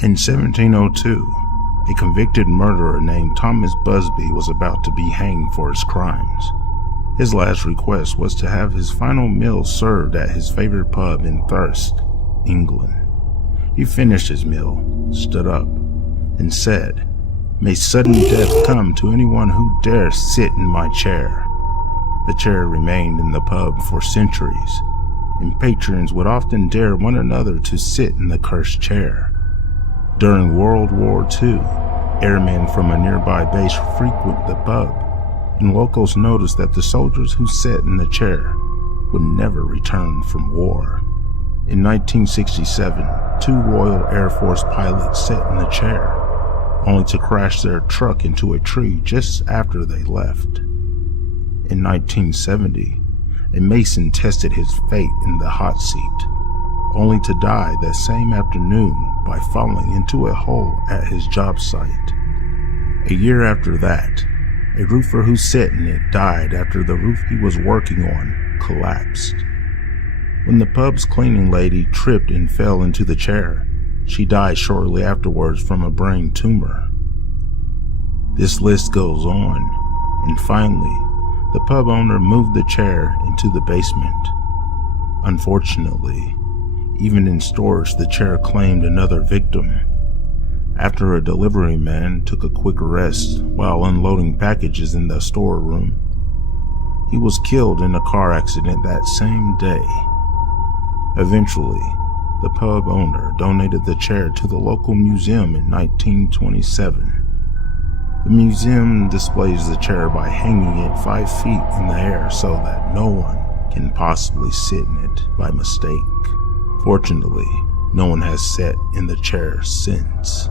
In 1702, a convicted murderer named Thomas Busby was about to be hanged for his crimes. His last request was to have his final meal served at his favorite pub in Thirsk, England. He finished his meal, stood up, and said, "May sudden death come to anyone who dares sit in my chair." The chair remained in the pub for centuries, and patrons would often dare one another to sit in the cursed chair. During World War II, airmen from a nearby base frequent the pub, and locals noticed that the soldiers who sat in the chair would never return from war. In 1967, 2 Royal Air Force pilots sat in the chair, only to crash their truck into a tree just after they left. In 1970, a Mason tested his fate in the hot seat, only to die that same afternoon by falling into a hole at his job site. A year after that, a roofer who sat in it died after the roof he was working on collapsed. When the pub's cleaning lady tripped and fell into the chair, she died shortly afterwards from a brain tumor. This list goes on, and finally, the pub owner moved the chair into the basement. Unfortunately, even in storage, the chair claimed another victim. After a delivery man took a quick rest while unloading packages in the storeroom, he was killed in a car accident that same day. Eventually, the pub owner donated the chair to the local museum in 1927. The museum displays the chair by hanging it 5 feet in the air so that no one can possibly sit in it by mistake. Fortunately, no one has sat in the chair since.